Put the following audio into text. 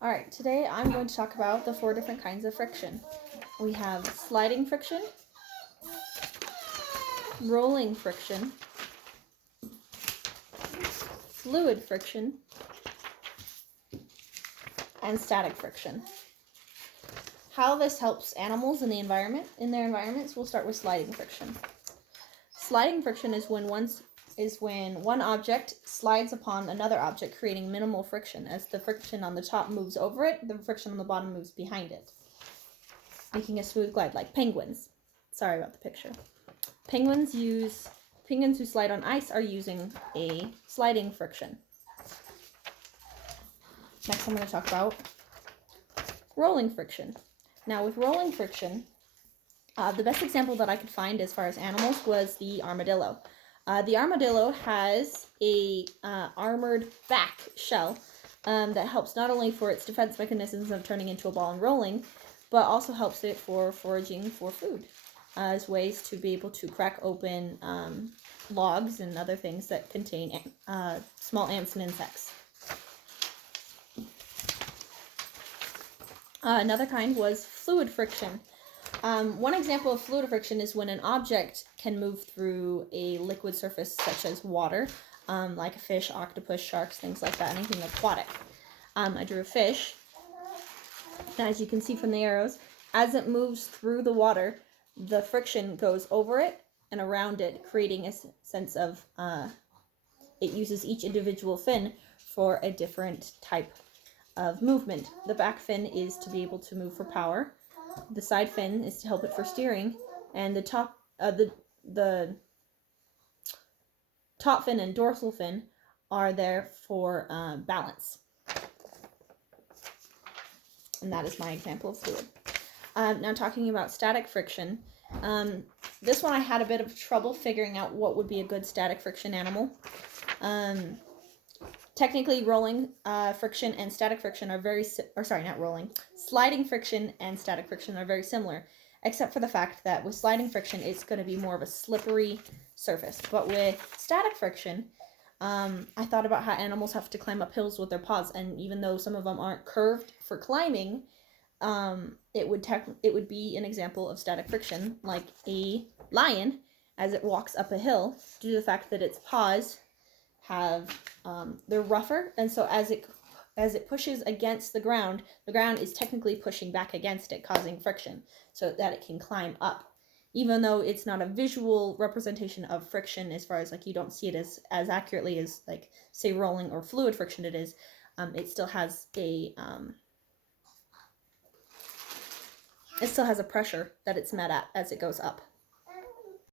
Alright, today I'm going to talk about the 4 different kinds of friction. We have sliding friction, rolling friction, fluid friction, and static friction. How this helps animals in their environments, we'll start with sliding friction. Sliding friction is when one object slides upon another object, creating minimal friction. As the friction on the top moves over it, the friction on the bottom moves behind it, making a smooth glide, like penguins. Sorry about the picture. Penguins who slide on ice are using a sliding friction. Next, I'm going to talk about rolling friction. Now, with rolling friction, the best example that I could find as far as animals was the armadillo. The armadillo has a armored back shell that helps not only for its defense mechanisms of turning into a ball and rolling, but also helps it for foraging for food, as ways to be able to crack open logs and other things that contain small ants and insects. Another kind was fluid friction. One example of fluid friction is when an object can move through a liquid surface such as water, like a fish, octopus, sharks, things like that, anything aquatic. I drew a fish. As you can see from the arrows, as it moves through the water, the friction goes over it and around it, creating a sense of, it uses each individual fin for a different type of movement. The back fin is to be able to move for power. The side fin is to help it for steering, and the top fin and dorsal fin are there for balance. And that is my example of fluid. Now talking about static friction. This one I had a bit of trouble figuring out what would be a good static friction animal. Technically, friction and static friction are sliding friction and static friction are very similar, except for the fact that with sliding friction, it's going to be more of a slippery surface. But with static friction, I thought about how animals have to climb up hills with their paws, and even though some of them aren't curved for climbing, it would be an example of static friction, like a lion as it walks up a hill, due to the fact that its paws they're rougher, and so as it pushes against the ground is technically pushing back against it, causing friction, so that it can climb up. Even though it's not a visual representation of friction, as far as like you don't see it as accurately as like say rolling or fluid friction it still has a pressure that it's met at as it goes up.